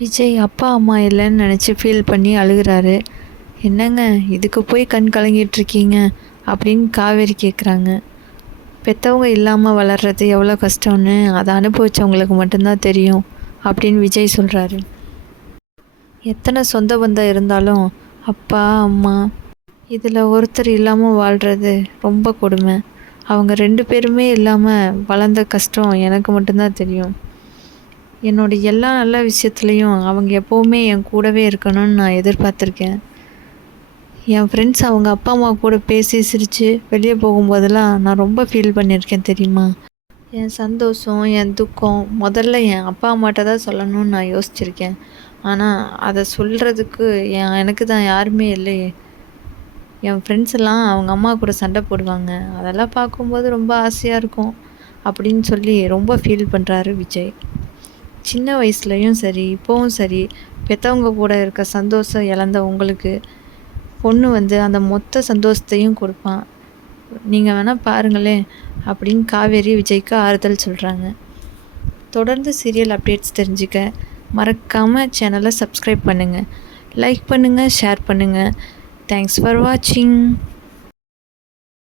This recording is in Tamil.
விஜய் அப்பா அம்மா இல்லைன்னு நினச்சி ஃபீல் பண்ணி அழுகிறாரு. என்னங்க இதுக்கு போய் கண் கலங்கிட்டுருக்கீங்க அப்படின்னு காவேரி கேட்குறாங்க. பெற்றவங்க இல்லாமல் வளர்கிறது எவ்வளோ கஷ்டம்னு அதை அனுபவிச்சவங்களுக்கு மட்டும்தான் தெரியும் அப்படின்னு விஜய் சொல்கிறாரு. எத்தனை சொந்த பந்தம் இருந்தாலும் அப்பா அம்மா இதில் ஒருத்தர் இல்லாமல் வாழ்கிறது ரொம்ப கொடுமை. அவங்க 2 பேருமே இல்லாமல் வளர்ந்த கஷ்டம் எனக்கு மட்டும்தான் தெரியும். என்னோடய எல்லா நல்ல விஷயத்துலையும் அவங்க எப்போவுமே என் கூடவே இருக்கணும்னு நான் எதிர்பார்த்துருக்கேன். என் ஃப்ரெண்ட்ஸ் அவங்க அப்பா அம்மா கூட பேசி சிரித்து வெளியே போகும்போதெல்லாம் நான் ரொம்ப ஃபீல் பண்ணியிருக்கேன் தெரியுமா. என் சந்தோஷம் என் துக்கம் முதல்ல என் அப்பா அம்மாட்ட தான் சொல்லணும்னு நான் யோசிச்சிருக்கேன். ஆனால் அதை சொல்கிறதுக்கு எனக்கு தான் யாருமே இல்லையே. என் ஃப்ரெண்ட்ஸ் எல்லாம் அவங்க அம்மா கூட சண்டை போடுவாங்க, அதெல்லாம் பார்க்கும்போது ரொம்ப ஆசையாக இருக்கும் அப்படின்னு சொல்லி ரொம்ப ஃபீல் பண்ணுறாரு விஜய். சின்ன வயசுலையும் சரி இப்போவும் சரி பெற்றவங்க கூட இருக்க சந்தோஷம் இழந்த உங்களுக்கு பொண்ணு அந்த மொத்த சந்தோஷத்தையும் கொடுப்பான். நீங்கள் வேணால் பாருங்களேன் அப்படின்னு காவேரி விஜய்க்கு ஆறுதல் சொல்கிறாங்க. தொடர்ந்து சீரியல் அப்டேட்ஸ் தெரிஞ்சுக்க மறக்காமல் சேனலை சப்ஸ்கிரைப் பண்ணுங்கள், லைக் பண்ணுங்கள், ஷேர் பண்ணுங்கள். தேங்க்ஸ் ஃபார் வாட்சிங்.